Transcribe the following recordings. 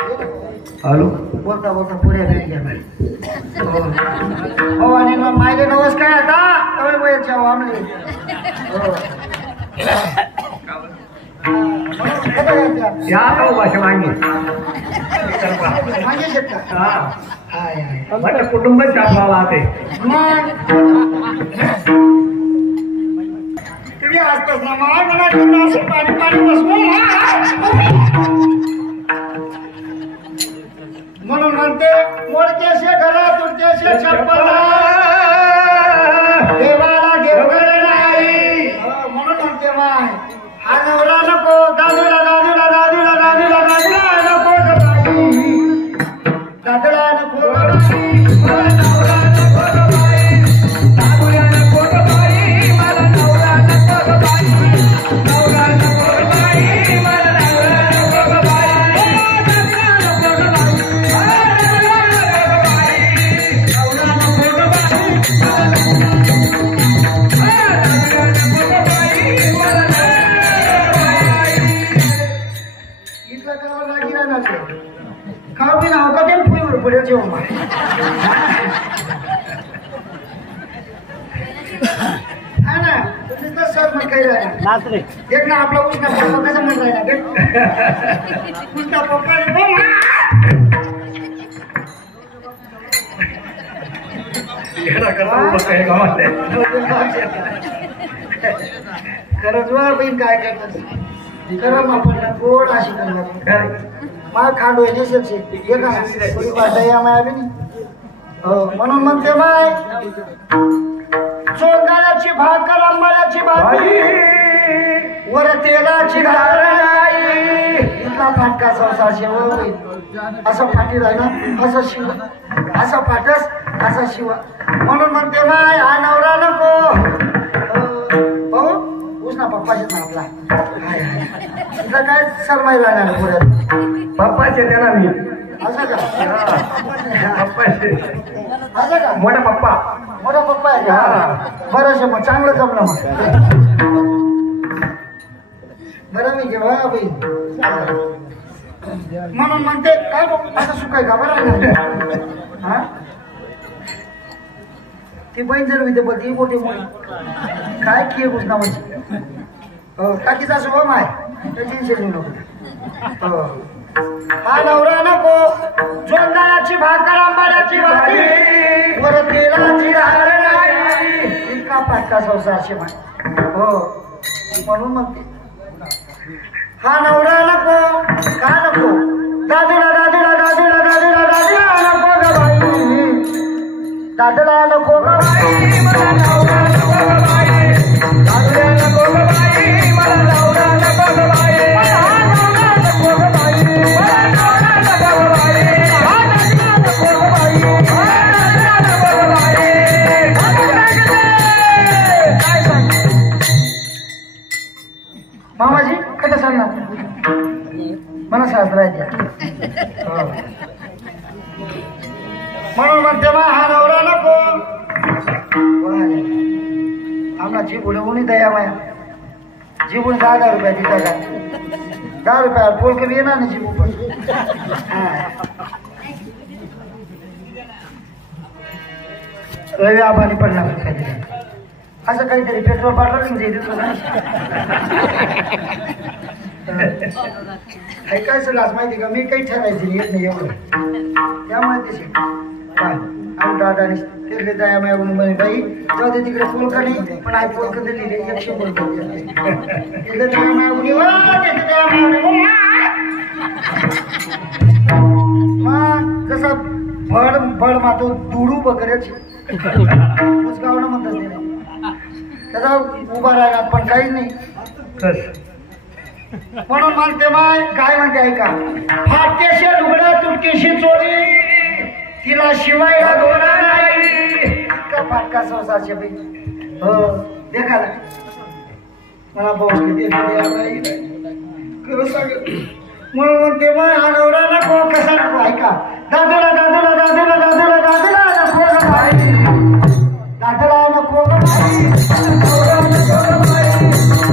hello बोलता बोलता पुढे घ्या हो आणि मायले नमस्कार आता तवे वयच्या आमले या का भाषा मागे मागे शकता हाय हाय माझं कुटुंबच आपल्याला ते तुम्ही असतच ना मला पाणी पाणी बसवून म्हणून म्हणते मोडकेशे घरा तुडकेशे छप्पला देवाला देवघर नाही म्हणून म्हणते माय हा नवरा नको दादूला दादूला दादूला दादूला दादूला नको दादूला नको देख ना आपला उष्णा पप्पा कसा म्हणत राहिला उष्णा पप्पा खरंच वा बहीण काय करतात खरं आपण गोड अशी करणार मला खांडो दया माया बी म्हणून म्हणते माय चोंगाळ्याची भाकर आंबाळ्याची भाकरी वर तेलाची धार नाही इथला फाटका संसार शेव असं फाटी राहिलं असं शिव असं फाटस असं शिव म्हणून म्हणते माय हा नवरा नको भाऊ उष्णा पप्पाचे ना आपला इथं काय सरमाई लागणार पुढे पप्पाचे त्याला मी असं का पप्पाचे असं का मोठा पप्पा मोठा पप्पा आहे का बरं मग चांगलं जमलं मग बरं मी घेऊ बाई म्हणून म्हणते काय असं सुकाय का बरं हा ती बहीण जर विद्या बोलते मोठी मोठी काय की घोषणा म्हणजे हो काकीचा शुभम आहे टेन्शन घेऊ नको हो हा नवरा नको जोंदाळाची भाकर आंबाड्याची भाकरी वर तेलाची धार नाही इतका फाटका संसार शिवाय हो म्हणून म्हणते हा नवरा नको का नको दादूला दादूला दादूला दादूला दादूला नको ग बाई दादूला नको ग बाई मला नवरा नको ग बाई दादूला नको ग बाई मला नवरा नको ग बाई मला नवरा नको ग बाई मला नवरा नको ग बाई दादूला नको ग बाई दादूला नको ग बाई काय सांग मामाजी कसं सांगणार मला सासरायच्या म्हणून म्हणते मा हा नवरा नको आम्हाला जीव उडवून दया माया जीवन 10,000 रुपया तिचा का 10 रुपया पोलक बी येणार ना जीव पण रवी आबानी पडणार असं काहीतरी पेट्रोल पाठवलं काय सगळं आज माहिती का मी काही ठरायचं येत नाही एवढं त्यामुळे तशी आम दादाने तिकडे दया माया म्हणे बाई जाऊ दे तिकडे पोलका नाही पण आई पोलक दिली 100 पोलक तिकडे दया माया मग जसा भड भड मातो दुडू वगैरे गावणं म्हणतात त्याचा उभा राहणार पण काहीच नाही म्हणून म्हणते माय काय म्हणते ऐका फाटकेशी लुगड्या तुटकेशी चोळी तिला शिवायला दोरा नाही का फाटका संसारचे बाई हो देखाला मला भाऊ किती खरं सांग म्हणून म्हणते माय हा नवरा नको कसा नको ऐका दादूला दादूला दादूला दादूला दादूला नको ग बाई दादूला नको ग बाई नवरा नको ग बाई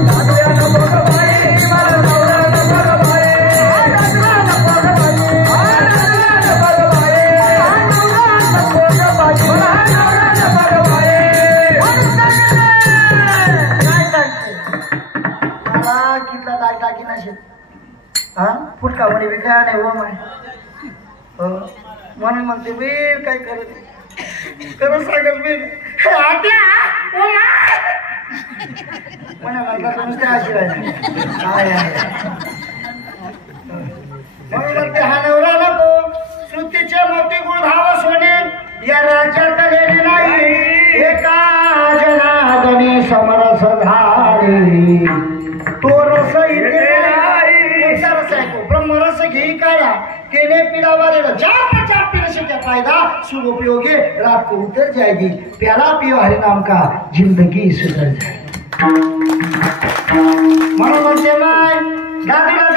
दादूला नको ग बाई मला नवरा नको ग बाई दादूला नको ग बाई ध्यान आहे हो माय म्हणून म्हणते मी काय करत खरं सांगत मी म्हणा नुसते अशी राहिली म्हणून म्हणते हा नवरा नको श्रुतीचे मोती गुळ भाव सोने या राज्यात आलेली नाही एका जनादने समरस धारे तो रस इथे रस आहे तो ब्रह्मरस घेई काढा केले पिडा वारेला ज्या पीने क्या फायदा शुभ उपयोगी रात को उतर जाएगी प्याला पियो हरि नाम का जिंदगी सुधर जाएगी म्हणून म्हणते माय गादीला